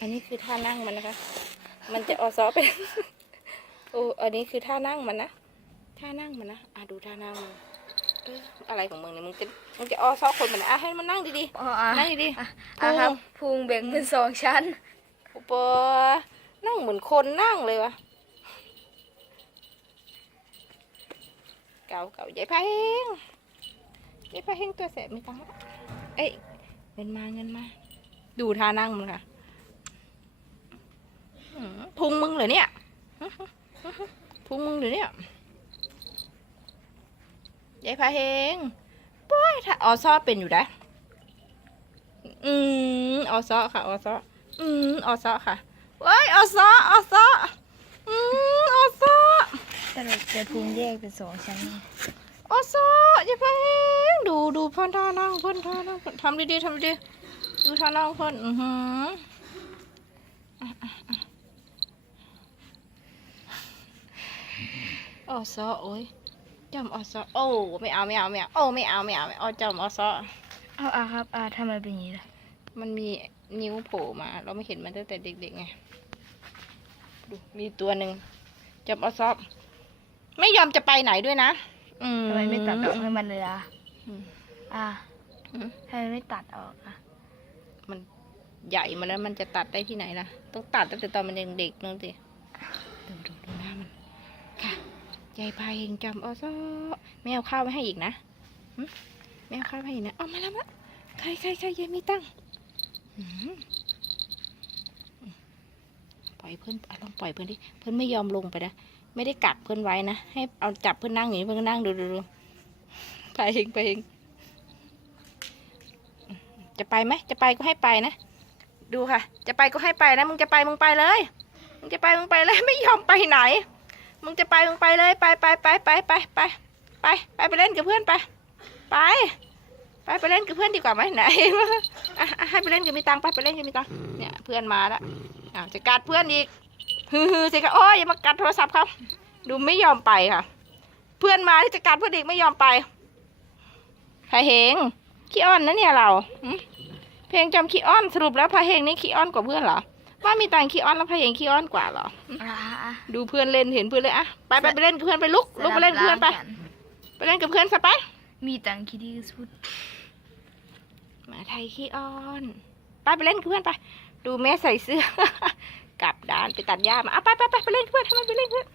อันนี้คือท่านั่งมันนะคะ มันจะออซอเป็นโอ้อันนี้คือท่านั่งมันนะ ท่านั่งมันนะอะดูท่านั่งมันเอออะไรของมึงเนี่ยมึงจะมึงจะออซอคนมันนะอะให้มันนั่งดีอ๋ออะๆ นั่งดีอะๆอะครับพุงพุงแบ่งเป็นสองชั้น โอ้โหนั่งเหมือนคนนั่งเลยวะเก่าเก่าใหญ่พาเฮงใหญ่พาเฮงตัวแสบไม่ตังค์ละเอ้ยเงินมาเงินมา ดูท่านั่งมันค่ะหืมพุงมึง เหรอเนี่ยพุงมึงเหรอเนี่ยยายพาเฮงป้อยถ้าออซอเป็นอยู่นะอืมออซอค่ะออซออืมออซอค่ะเว้ยออซอออซออืมออซอแต่เราจะพุงแยกเป็นสองชั้นออซอยายพาเฮงดูดูพ่นท่านั่งพ่นท่านั่งพ่นทำดีๆทำดีๆดูท่านั่งพ่นอือหือ อะอะอะออซอโอ้ยจำออซอโอ้ไม่เอาไม่เอาไม่เอาโอ้ไม่เอาไม่เอาไม่เอาจำออซอเอาอะครับอะทำไมเป็นอย่างนี้ล่ะมันมีนิ้วโผล่มา เราไม่เห็นมันตั้งแต่เด็กๆไงดูมีตัวหนึ่งจับเอาซอบไม่ยอมจะไปไหนด้วยนะอืทำไมไม่ตัดออกให้มันเลยล่ะอืมอะอืมทำไมไม่ตัดออกอะมันใหญ่มาแล้วมันจะตัดได้ที่ไหนล่ะ ต้องตัดตั้งแต่ตอนมันยังเด็กนั่นสิดูดูดูหน้ามันค่ะ ยายพายเองจำเอาซอไม่เอาข้าวไว้ให้อีกนะหึไม่เอาข้าวให้อีกนะเอามาแล้วมาใครใครใครยายมีตั้งปล่อยเพื่อนอลองปล่อยเพื่อนดิเพื่อนไม่ยอมลงไปนะไม่ได้กักเพื่อนไว้นะให้เอาจับเพื่อนนั่งอย่างนี้เพื่อนนั่งดูดูดูไปเองไปเองจะไปไหมจะไปก็ให้ไปนะ ดูค่ะ จะไปก็ให้ไปนะมึงจะไปมึงไปเลยมึงจะไปมึงไปเลยไม่ยอมไปไหน มึงจะไปมึงไปเลยไปไปไปไปไปไปไปไปไปเล่นกับเพื่อนไป ไปไปไปเล่นกับเพื่อนดีกว่าไหมไหนอะให้ไปเล่นกับมีตังไปไปเล่นกับมีตังเนี่ยเพื่อนมาแล้วอ้าวจะกัดเพื่อนอีกฮือฮือสิคะโอ้ยอย่ามากัดโทรศัพท์ครับดูไม่ยอมไปค่ะ เพื่อนมาที่จะกัดเพื่อนอีกไม่ยอมไปพาเฮงขี้อ้อนนะเนี่ยเราเพลงจำขี้อ้อนสรุปแล้วพาเฮงนี่ขี้อ้อนกว่าเพื่อนเหรอ ว่ามีตังค์ขี้อ้อนแล้วพาเฮงขี้อ้อนกว่าเหรอ อะอะดูเพื่อนเล่นเห็นเพื่อนเลยอะไปไปไปเล่นกับเพื่อนไปลุกลุกไปเล่นกับเพื่อนไปสลับร่างกัไปเล่นกับเพื่อนซะไป มีตังค์คิดดีสุดหมาไทยขี้อ้อนไปไปเล่นกับเพื่อนไป ดูแม่ใส่เสื้อ กลับด้านไปตัดหญ้ามาเอาไปไปไปไปเล่นกับเพื่อนทำไมไปเล่นกับเพื่อน